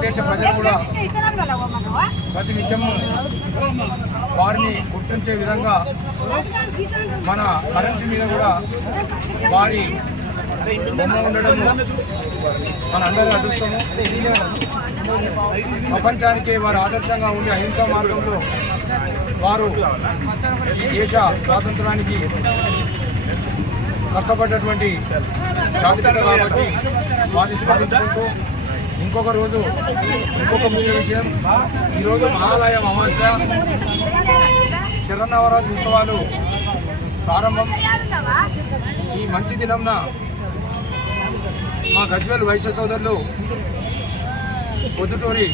భారతదేశ ప్రజలు కూడా ప్రతి నిత్యము వారిని గుర్తించే విధంగా మన కరెన్సీ మీద కూడా వారి బొమ్మ ఉండడం మన అందరి అదృష్టము. ప్రపంచానికి వారు ఆదర్శంగా ఉండే అహింసా మార్గంలో వారు దేశ స్వాతంత్రానికి కష్టపడ్డటువంటి జాబితా కాబట్టి వారిని స్మరించుకుంటూ ఇంకొక రోజు ఇంకొక ముఖ్య విషయం ఈరోజు మహాలయ అమావాస్య శరన్నవరాత్రి ఉత్సవాలు ప్రారంభం. ఈ మంచి దినంన మా గజ్వేల్ వైశ్య సోదరులు పొద్దుటూరి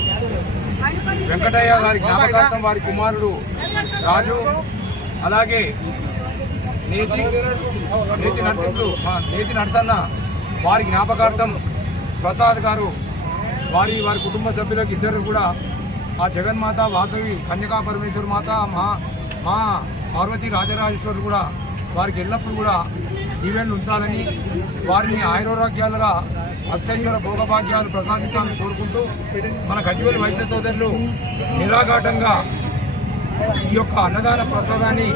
వెంకటయ్య గారి జ్ఞాపకార్థం వారి కుమారుడు రాజు అలాగే నేతి నేతి నరసింహులు నేతి నరసన్న వారి జ్ఞాపకార్థం ప్రసాద్ గారు వారి వారి కుటుంబ సభ్యులకు ఇద్దరు కూడా ఆ జగన్మాత వాసవి కన్యకా పరమేశ్వర మాత మా మా పార్వతి రాజరాజేశ్వరు కూడా వారికి ఎల్లప్పుడూ కూడా దీవెనలు ఉంచాలని వారిని ఆయురోగ్యాలుగా అష్టైశ్వర భోగభాగ్యాలు ప్రసాదించాలని కోరుకుంటూ మన గజ్వేల్ వైశ్య సోదరులు నిరాఘాటంగా ఈ యొక్క అన్నదాన ప్రసాదాన్ని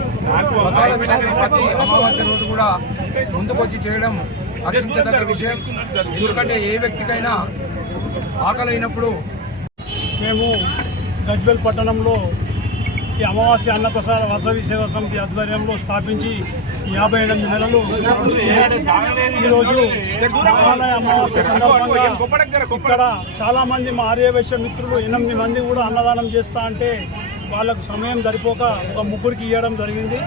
ప్రసాద విషయాన్ని ప్రతి అమావాస్య రోజు కూడా ముందుకొచ్చి చేయడం హర్షించదగ్గ విషయం. ఎందుకంటే ఏ వ్యక్తికైనా ఆకలి అయినప్పుడు మేము గజ్వెల్ పట్టణంలో ఈ అమావాస్య అన్నప్రసాద వసవి సేవా సమితి ఆధ్వర్యంలో స్థాపించి యాభై ఎనిమిది నెలలు ఈరోజు అమావాస్య సందర్భంగా ఇక్కడ చాలామంది మా ఆర్యవైశ్య మిత్రులు ఎనిమిది మంది కూడా అన్నదానం చేస్తా అంటే వాళ్ళకు సమయం సరిపోక ఒక ముగ్గురికి ఇవ్వడం జరిగింది.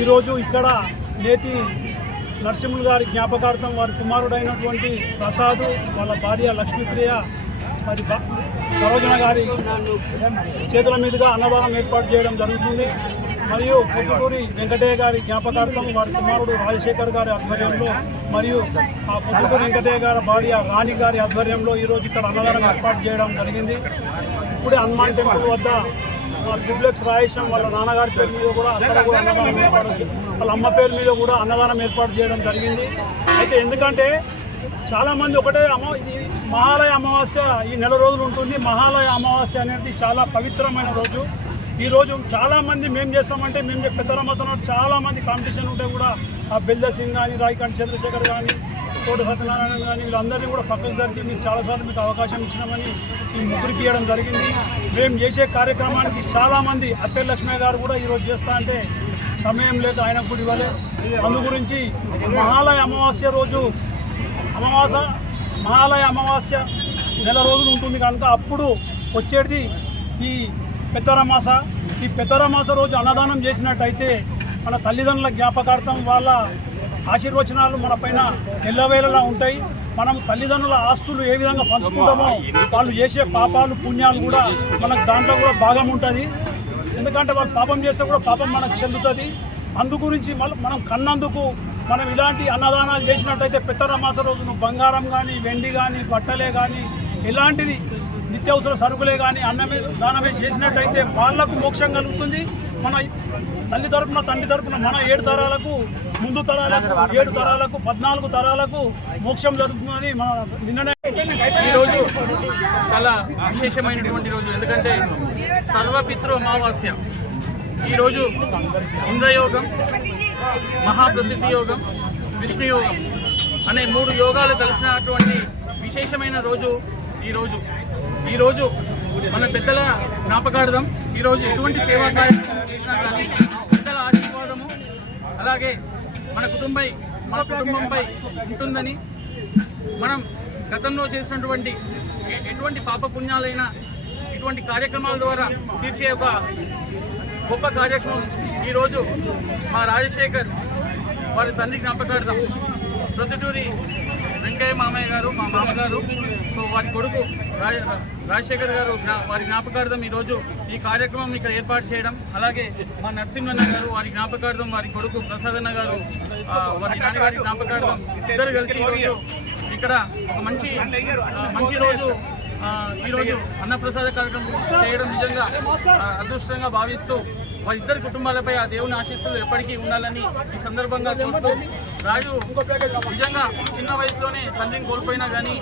ఈరోజు ఇక్కడ నేతి నరసింహులు గారి జ్ఞాపకార్థం వారి కుమారుడైనటువంటి ప్రసాద్ వాళ్ళ భార్య లక్ష్మీప్రియ మరి సరోజన గారి చేతుల మీదుగా అన్నదానం ఏర్పాటు చేయడం జరుగుతుంది. మరియు పొద్దుటూరి వెంకటయ్య గారి జ్ఞాపకార్థం వారి కుమారుడు రాజశేఖర్ గారి ఆధ్వర్యంలో మరియు ఆ పొద్దుటూరి వెంకటయ్య గారి భార్య రాణి గారి ఆధ్వర్యంలో ఈరోజు ఇక్కడ అన్నదానం ఏర్పాటు చేయడం జరిగింది. ఇప్పుడే హనుమాన్ టెంపుల్ వద్ద మా రాయేశం వాళ్ళ నాన్నగారి పేరు మీద కూడా అక్కడ కూడా వాళ్ళ అమ్మ పేరు మీద కూడా అన్నదానం ఏర్పాటు చేయడం జరిగింది. అయితే ఎందుకంటే చాలామంది ఒకటే అమ ఇది మహాలయ అమావాస్య ఈ నెల రోజులు ఉంటుంది. మహాలయ అమావాస్య అనేది చాలా పవిత్రమైన రోజు. ఈ రోజు చాలామంది మేము చేస్తామంటే మేము పెద్దల చాలా మంది కాంపిటీషన్ ఉంటే కూడా ఆ బెల్ద సింగ్ కానీ రాయకాంత్ చంద్రశేఖర్ కానీ కోటి సత్యనారాయణ కానీ వీళ్ళందరినీ కూడా పక్కన జరిగి మీకు చాలాసార్లు మీకు అవకాశం ఇచ్చినామని ఈ ముగ్గురికి ఇవ్వడం జరిగింది. మేము చేసే కార్యక్రమానికి చాలామంది అత్తె లక్ష్మయ్య గారు కూడా ఈరోజు చేస్తా అంటే సమయం లేదు ఆయన కూడా ఇవ్వలే. అందు గురించి మహాలయ అమావాస్య రోజు అమావాస మహాలయ అమావాస్య నెల రోజులు ఉంటుంది కనుక అప్పుడు వచ్చేది ఈ పెత్తరమాస. ఈ పెత్తరమాస రోజు అన్నదానం చేసినట్టయితే మన తల్లిదండ్రుల జ్ఞాపకార్థం వాళ్ళ ఆశీర్వచనాలు మన పైన ఎల్లవేళలా ఉంటాయి. మనం తల్లిదండ్రుల ఆస్తులు ఏ విధంగా పంచుకుంటామో వాళ్ళు చేసే పాపాలు పుణ్యాలు కూడా మనకు దాంట్లో కూడా భాగం ఉంటుంది. ఎందుకంటే వాళ్ళు పాపం చేస్తే కూడా పాపం మనకు చెందుతుంది. అందు గురించి మళ్ళీ మనం కన్నందుకు మనం ఇలాంటి అన్నదానాలు చేసినట్టయితే పిత్తరమాస రోజు బంగారం కానీ వెండి కానీ బట్టలే కానీ ఇలాంటిది నిత్యావసర సరుకులే కానీ అన్నమే దానమే చేసినట్టయితే వాళ్ళకు మోక్షం కలుగుతుంది. మన తల్లి తరపున తండ్రి తరపున మన ఏడు తరాలకు ముందు తరాలకు ఏడు తరాలకు పద్నాలుగు తరాలకు మోక్షం జరుగుతుందని మన నిన్ననే ఈరోజు చాలా విశేషమైనటువంటి రోజు. ఎందుకంటే సర్వపితృ అమావాస్య. ఈరోజు ఇంద్రయోగం మహాప్రసిద్ధి యోగం విష్ణు యోగం అనే మూడు యోగాలు కలిసినటువంటి విశేషమైన రోజు ఈరోజు ఈరోజు మన పెద్దల జ్ఞాపకార్థం ఈరోజు ఎటువంటి సేవా కార్యక్రమం చేసినా కానీ పెద్దల ఆశీర్వాదము అలాగే మన కుటుంబై మన కుటుంబంపై ఉంటుందని మనం గతంలో చేసినటువంటి ఎటువంటి పాపపుణ్యాలైనా ఇటువంటి కార్యక్రమాల ద్వారా తీర్చే ఒక గొప్ప కార్యక్రమం ఈరోజు మా రాజశేఖర్ వారి తండ్రి జ్ఞాపకార్థం. ప్రొద్దుటూరి వెంకయ్య మామయ్య గారు మా మామగారు సో వారి కొడుకు రాజ రాజశేఖర్ గారు వారి జ్ఞాపకార్థం ఈరోజు ఈ కార్యక్రమం ఇక్కడ ఏర్పాటు చేయడం అలాగే మా నరసింహన్న గారు వారి జ్ఞాపకార్థం వారి కొడుకు ప్రసాదన్న గారు వారి నాన్నగారి జ్ఞాపకార్థం ఇద్దరు కలిసి ఈరోజు ఇక్కడ ఒక మంచి మంచి రోజు ఈరోజు అన్నప్రసాద కార్యక్రమం చేయడం నిజంగా అదృష్టంగా భావిస్తూ వారిద్దరి కుటుంబాలపై ఆ దేవుని ఆశీస్సులు ఎప్పటికీ ఉండాలని ఈ సందర్భంగా కోరుతూ రాజు నిజంగా చిన్న వయసులోనే తండ్రిని కోల్పోయినా కానీ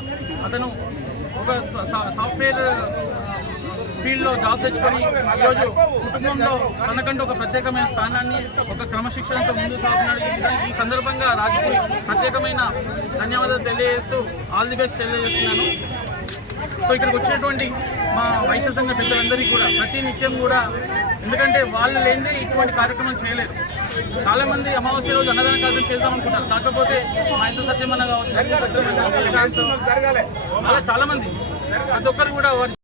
అతను ఒక సా- సా- సాఫ్ట్వేర్ ఫీల్డ్లో జాబ్ తెచ్చుకొని ఈరోజు కుటుంబంలో తనకంటూ ఒక ప్రత్యేకమైన స్థానాన్ని ఒక క్రమశిక్షణతో ముందు సాగుతున్నాడు. ఈ- సందర్భంగా రాజుకు ప్రత్యేకమైన ధన్యవాదాలు తెలియజేస్తూ ఆల్ ది బెస్ట్ తెలియజేస్తున్నాను. సో ఇక్కడికి వచ్చినటువంటి మా వైశ్య సంఘ పెద్దలందరికీ కూడా ప్రతి నిత్యం కూడా ఎందుకంటే వాళ్ళు లేనిదే ఇటువంటి కార్యక్రమం చేయలేరు. చాలా మంది అమావాస్య రోజు అన్నదాన కార్యక్రమం చేద్దాం అనుకుంటారు. కాకపోతే మా ఇంత సత్యమన్న కావచ్చు అలా చాలా మంది ప్రతి ఒక్కరు కూడా వారి